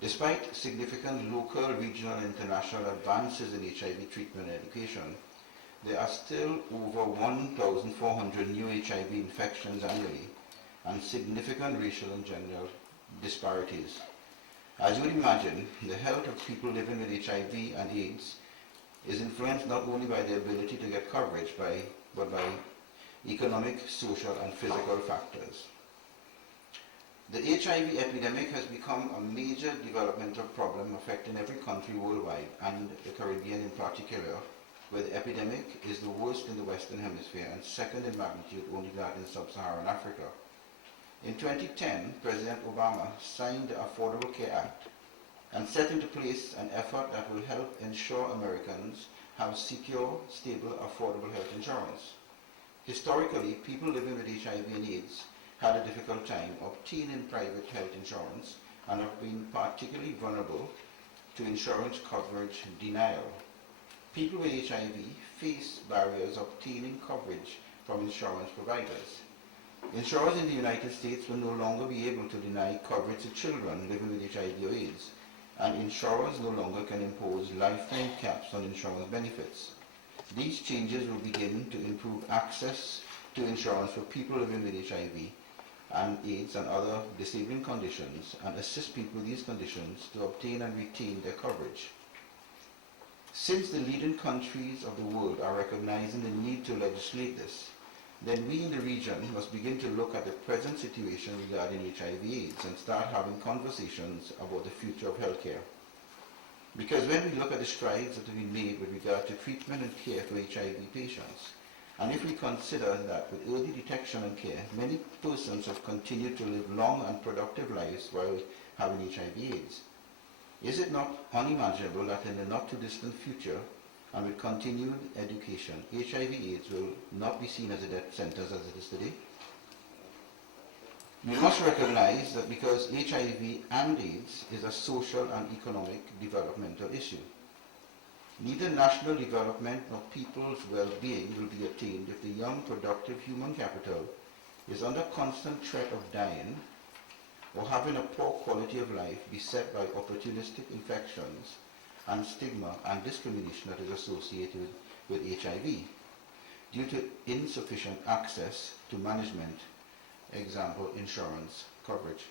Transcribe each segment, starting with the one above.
Despite significant local, regional, and international advances in HIV treatment and education, there are still over 1,400 new HIV infections annually and significant racial and gender disparities. As you would imagine, the health of people living with HIV and AIDS is influenced not only by their ability to get coverage, but by economic, social, and physical factors. The HIV epidemic has become a major developmental problem affecting every country worldwide, and the Caribbean in particular, where the epidemic is the worst in the Western Hemisphere and second in magnitude only that in sub-Saharan Africa. In 2010, President Obama signed the Affordable Care Act and set into place an effort that will help ensure Americans have secure, stable, affordable health insurance. Historically, people living with HIV and AIDS had a difficult time obtaining private health insurance and have been particularly vulnerable to insurance coverage denial. People with HIV face barriers obtaining coverage from insurance providers. Insurers in the United States will no longer be able to deny coverage to children living with HIV or AIDS, and insurers no longer can impose lifetime caps on insurance benefits. These changes will begin to improve access to insurance for people living with HIV and AIDS and other disabling conditions, and assist people with these conditions to obtain and retain their coverage. Since the leading countries of the world are recognizing the need to legislate this, then we in the region must begin to look at the present situation regarding HIV/AIDS and start having conversations about the future of healthcare. Because when we look at the strides that have been made with regard to treatment and care for HIV patients, and if we consider that with early detection and care, many persons have continued to live long and productive lives while having HIV/AIDS, is it not unimaginable that in the not-too-distant future, and with continued education, HIV/AIDS will not be seen as a death sentence as it is today? We must recognize that because HIV and AIDS is a social and economic developmental issue, neither national development nor people's well-being will be attained if the young, productive human capital is under constant threat of dying or having a poor quality of life beset by opportunistic infections and stigma and discrimination that is associated with HIV due to insufficient access to management, example, insurance coverage.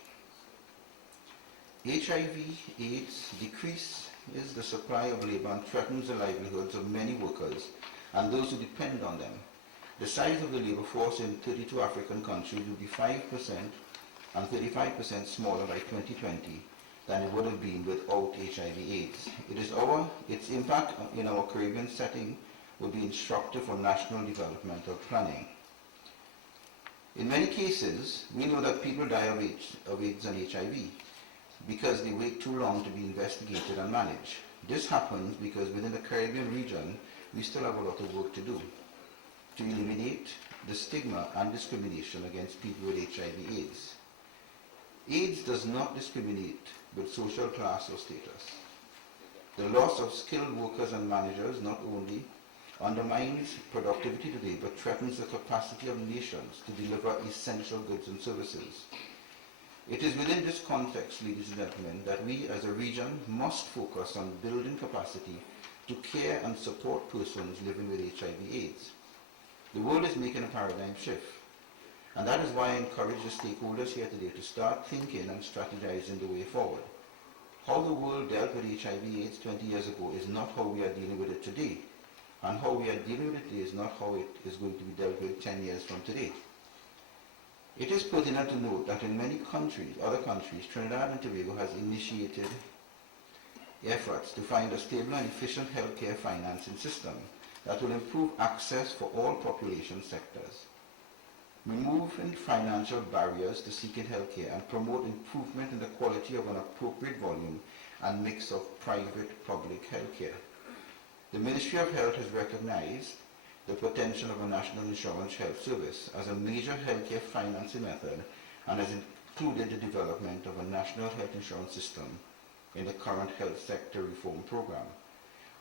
HIV/AIDS decreases the supply of labor and threatens the livelihoods of many workers and those who depend on them. The size of the labor force in 32 African countries will be 5% and 35% smaller by 2020 than it would have been without HIV/AIDS. Its impact in our Caribbean setting will be instructive for national developmental planning. In many cases, we know that people die of AIDS and HIV because they wait too long to be investigated and managed. This happens because within the Caribbean region, we still have a lot of work to do to eliminate the stigma and discrimination against people with HIV/AIDS. AIDS does not discriminate with social class or status. The loss of skilled workers and managers not only undermines productivity today, but threatens the capacity of nations to deliver essential goods and services. It is within this context, ladies and gentlemen, that we as a region must focus on building capacity to care and support persons living with HIV/AIDS. The world is making a paradigm shift, and that is why I encourage the stakeholders here today to start thinking and strategizing the way forward. How the world dealt with HIV/AIDS 20 years ago is not how we are dealing with it today, and how we are dealing with it today is not how it is going to be dealt with 10 years from today. It is pertinent to note that in many countries, other countries, Trinidad and Tobago has initiated efforts to find a stable and efficient healthcare financing system that will improve access for all population sectors, removing financial barriers to seeking healthcare, and promote improvement in the quality of an appropriate volume and mix of private-public healthcare. The Ministry of Health has recognized the potential of a national insurance health service as a major healthcare financing method and has included the development of a national health insurance system in the current health sector reform program.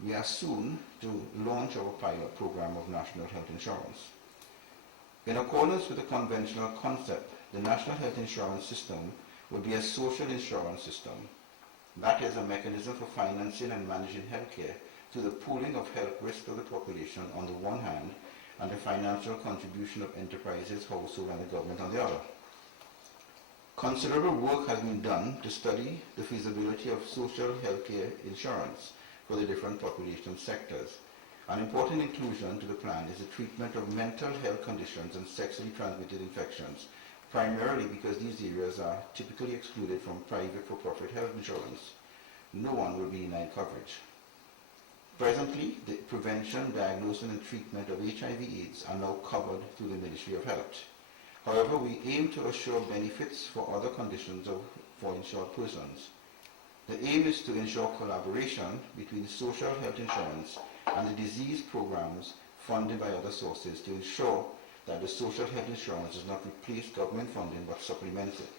We are soon to launch our pilot program of national health insurance. In accordance with the conventional concept, the national health insurance system will be a social insurance system That is a mechanism for financing and managing healthcare through the pooling of health risk of the population on the one hand and the financial contribution of enterprises, households and the government on the other. Considerable work has been done to study the feasibility of social healthcare insurance for the different population sectors. An important inclusion to the plan is the treatment of mental health conditions and sexually transmitted infections, primarily because these areas are typically excluded from private for-profit health insurance. No one will be denied coverage. Presently, the prevention, diagnosis and treatment of HIV/AIDS are now covered through the Ministry of Health. However, we aim to assure benefits for other conditions for insured persons. The aim is to ensure collaboration between social health insurance and the disease programs funded by other sources to ensure that the social health insurance does not replace government funding but supplements it.